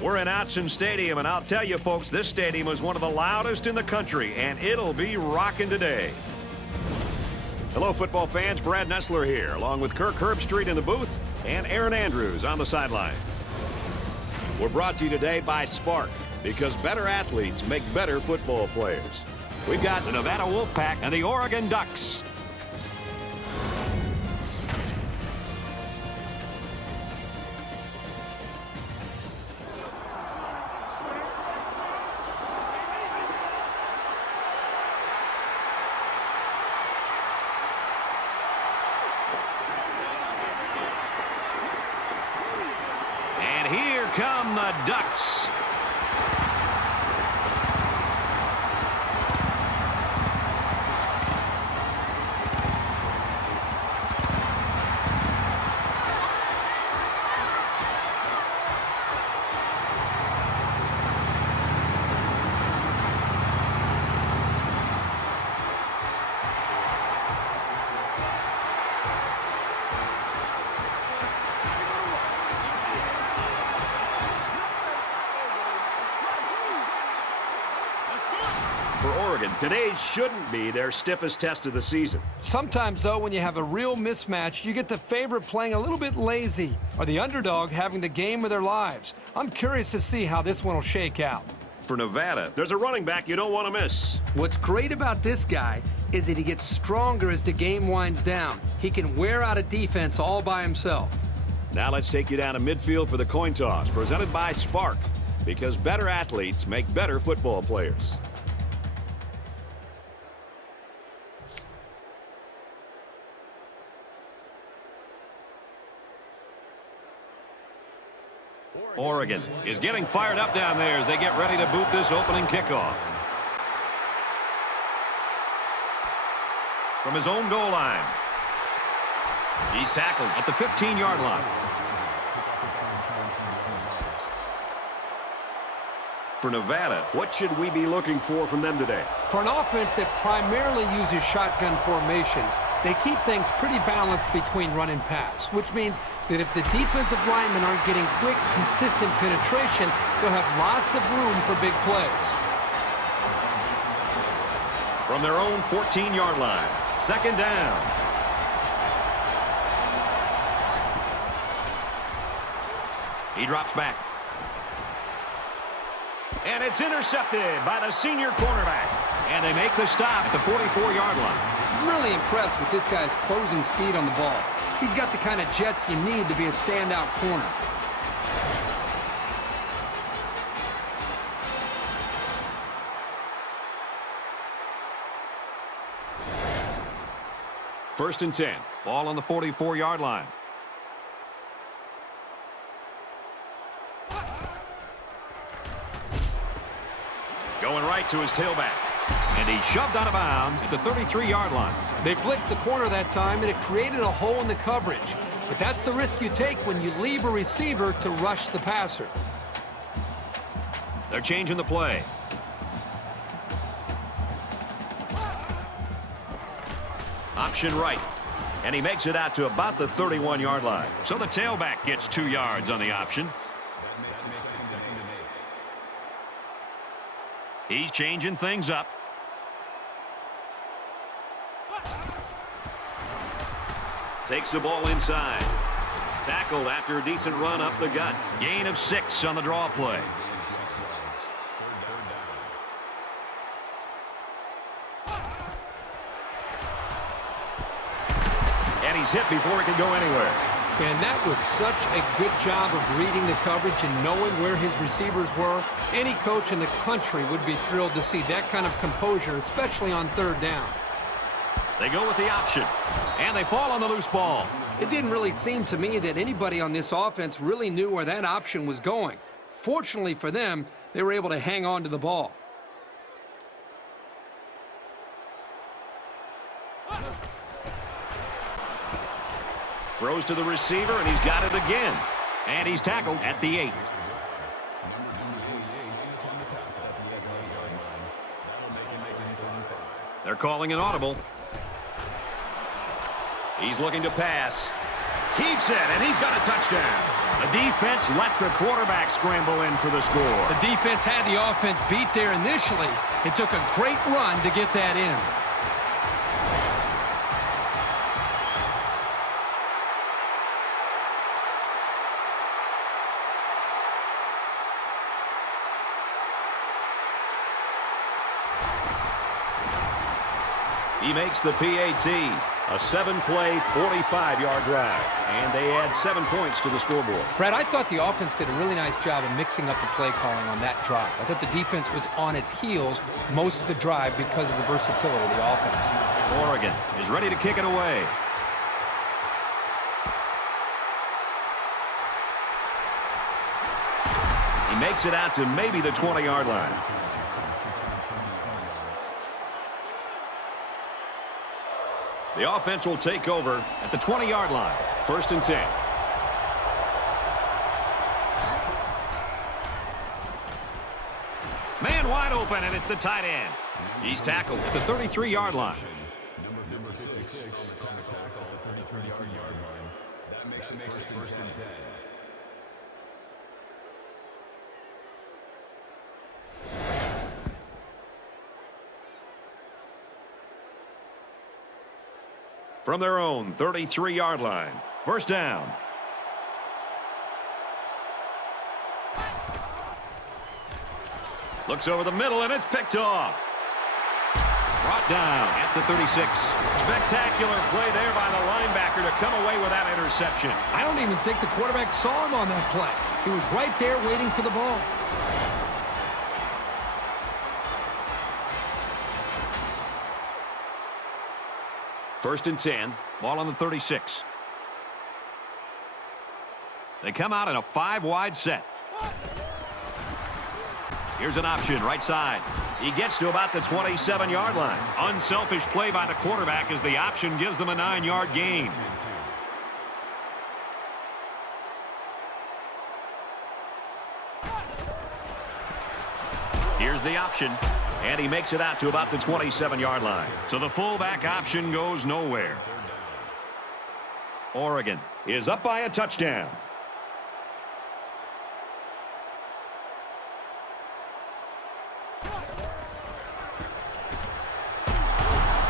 We're in Autzen Stadium, and I'll tell you, folks, this stadium is one of the loudest in the country, and it'll be rocking today. Hello, football fans. Brad Nessler here, along with Kirk Herbstreit in the booth and Aaron Andrews on the sidelines. We're brought to you today by Spark, because better athletes make better football players. We've got the Nevada Wolfpack and the Oregon Ducks. Here come the Ducks. For Oregon, today shouldn't be their stiffest test of the season. Sometimes, though, when you have a real mismatch, you get the favorite playing a little bit lazy, or the underdog having the game of their lives. I'm curious to see how this one will shake out. For Nevada, there's a running back you don't want to miss. What's great about this guy is that he gets stronger as the game winds down. He can wear out a defense all by himself. Now let's take you down to midfield for the coin toss, presented by Spark, because better athletes make better football players. Oregon is getting fired up down there as they get ready to boot this opening kickoff. From his own goal line, he's tackled at the 15-yard line. For Nevada, what should we be looking for from them today? For an offense that primarily uses shotgun formations, they keep things pretty balanced between run and pass, which means that if the defensive linemen aren't getting quick, consistent penetration, they'll have lots of room for big plays. From their own 14-yard line, second down. He drops back. And it's intercepted by the senior cornerback. And they make the stop at the 44-yard line. I'm really impressed with this guy's closing speed on the ball. He's got the kind of jets you need to be a standout corner. First and 10. Ball on the 44-yard line. Going right to his tailback. And he's shoved out of bounds at the 33-yard line. They blitzed the corner that time, and it created a hole in the coverage. But that's the risk you take when you leave a receiver to rush the passer. They're changing the play. Option right. And he makes it out to about the 31-yard line. So the tailback gets 2 yards on the option. He's changing things up. Takes the ball inside. Tackled after a decent run up the gut. Gain of 6 on the draw play. And he's hit before he can go anywhere. And that was such a good job of reading the coverage and knowing where his receivers were. Any coach in the country would be thrilled to see that kind of composure, especially on third down. They go with the option, and they fall on the loose ball. It didn't really seem to me that anybody on this offense really knew where that option was going. Fortunately for them, they were able to hang on to the ball. Throws to the receiver, and he's got it again. And he's tackled at the 8. They're calling an audible. He's looking to pass. Keeps it, and he's got a touchdown. The defense let the quarterback scramble in for the score. The defense had the offense beat there initially. It took a great run to get that in. He makes the PAT, a 7-play, 45-yard drive, and they add 7 points to the scoreboard. Brad, I thought the offense did a really nice job of mixing up the play calling on that drive. I thought the defense was on its heels most of the drive because of the versatility of the offense. Oregon is ready to kick it away. He makes it out to maybe the 20-yard line. The offense will take over at the 20-yard line. 1st and 10. Man wide open, and it's the tight end. He's tackled at the 33-yard line. Number 56 on the tackle at the 33-yard line. That makes it 1st and 10. From their own 33-yard line. 1st down. Looks over the middle, and it's picked off. Brought down at the 36. Spectacular play there by the linebacker to come away with that interception. I don't even think the quarterback saw him on that play. He was right there waiting for the ball. First and 10. Ball on the 36. They come out in a 5-wide set. Here's an option right side. He gets to about the 27-yard line. Unselfish play by the quarterback as the option gives them a 9-yard gain. Here's the option. And he makes it out to about the 27-yard line. So the fullback option goes nowhere. Oregon is up by a touchdown.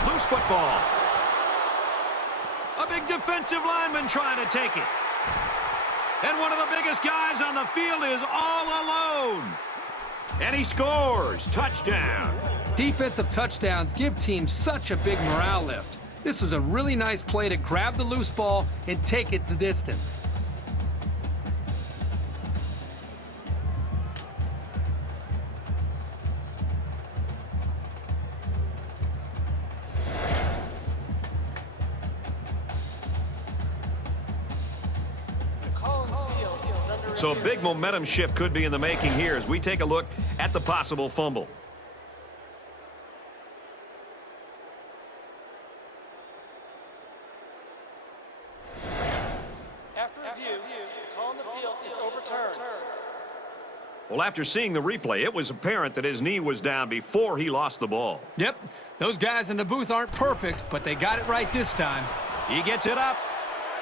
Loose football. A big defensive lineman trying to take it. And one of the biggest guys on the field is all alone. And he scores. Touchdown. Defensive touchdowns give teams such a big morale lift. This was a really nice play to grab the loose ball and take it the distance. So a big momentum shift could be in the making here as we take a look at the possible fumble. After review, the call on the field is overturned. Well, after seeing the replay, it was apparent that his knee was down before he lost the ball. Yep, those guys in the booth aren't perfect, but they got it right this time. He gets it up,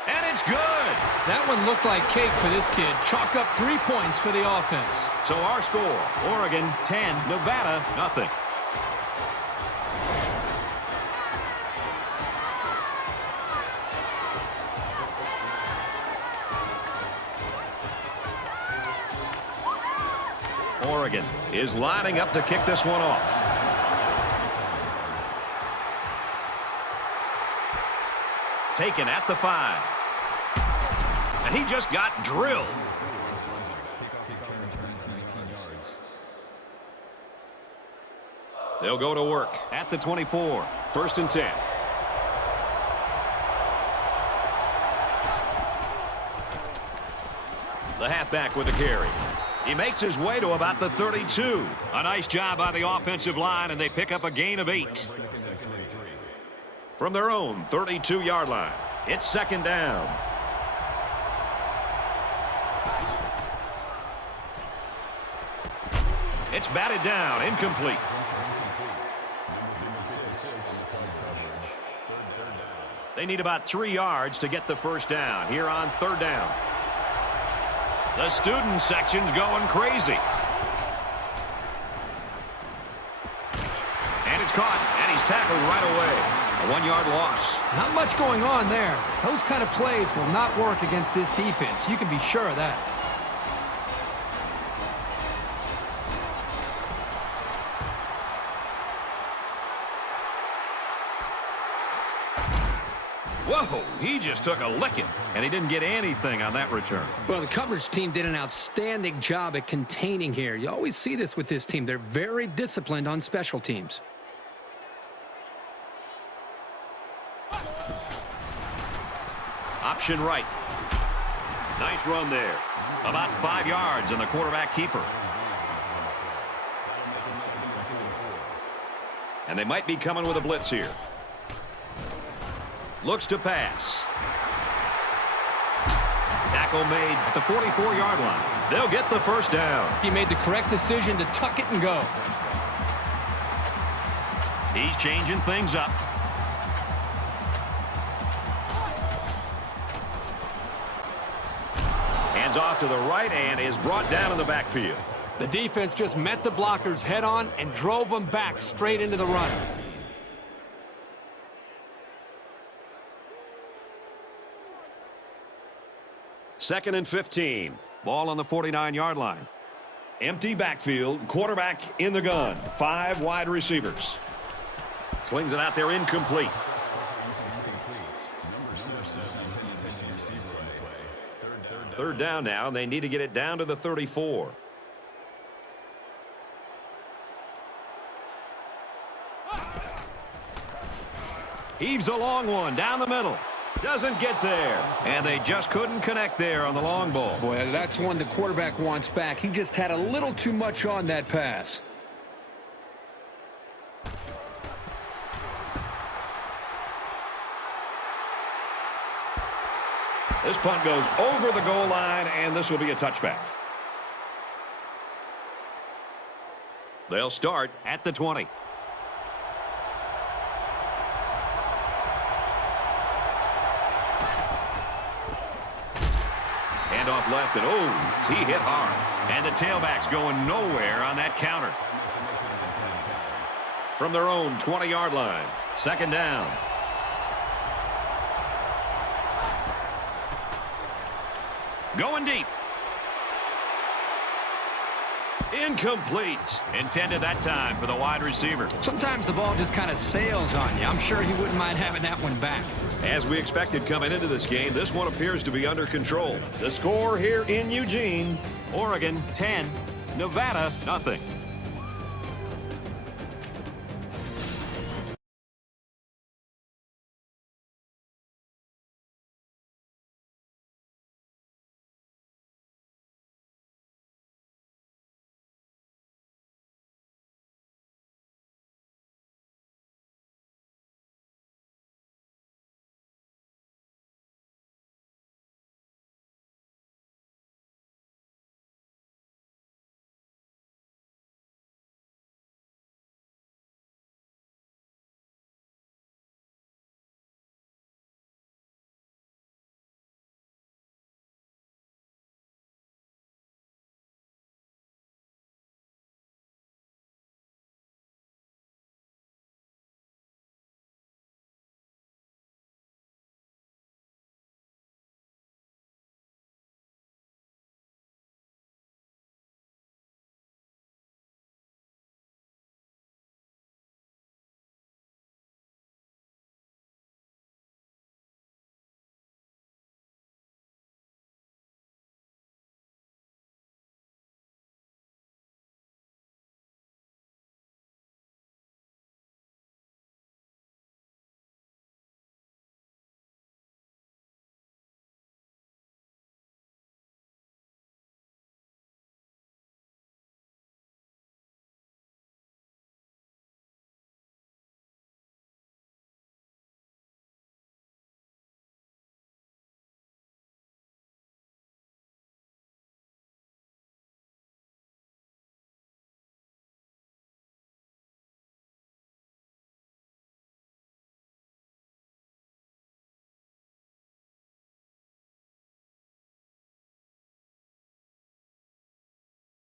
and it's good. That one looked like cake for this kid. Chalk up 3 points for the offense. So our score, Oregon 10, Nevada nothing. Oregon is lining up to kick this one off. Taken at the 5. And he just got drilled. They'll go to work at the 24. 1st and 10. The halfback with the carry. He makes his way to about the 32. A nice job by the offensive line, and they pick up a gain of 8. From their own 32-yard line, it's 2nd down. It's batted down, incomplete. They need about 3 yards to get the first down here on 3rd down. The student section's going crazy. And it's caught, and he's tackled right away. A 1-yard loss. Not much going on there. Those kind of plays will not work against this defense. You can be sure of that. Whoa, he just took a licking, and he didn't get anything on that return. Well, the coverage team did an outstanding job at containing here. You always see this with this team. They're very disciplined on special teams. Option right. Nice run there. About 5 yards on the quarterback keeper. And they might be coming with a blitz here. Looks to pass. Tackle made at the 44-yard line. They'll get the first down. He made the correct decision to tuck it and go. He's changing things up. Hands off to the right and is brought down in the backfield. The defense just met the blockers head on and drove them back straight into the run. Second and 15. Ball on the 49-yard line. Empty backfield. Quarterback in the gun. 5 wide receivers. Slings it out there incomplete. Third down now. They need to get it down to the 34. Heaves a long one down the middle. Doesn't get there. And they just couldn't connect there on the long ball. Boy, that's one the quarterback wants back. He just had a little too much on that pass. This punt goes over the goal line, and this will be a touchback. They'll start at the 20. Off left, and he hit hard. And the tailback's going nowhere on that counter. From their own 20-yard line, 2nd down. Going deep. Incomplete. Intended that time for the wide receiver. Sometimes the ball just kind of sails on you. I'm sure he wouldn't mind having that one back. As we expected coming into this game, this one appears to be under control. The score here in Eugene, Oregon 10, Nevada nothing.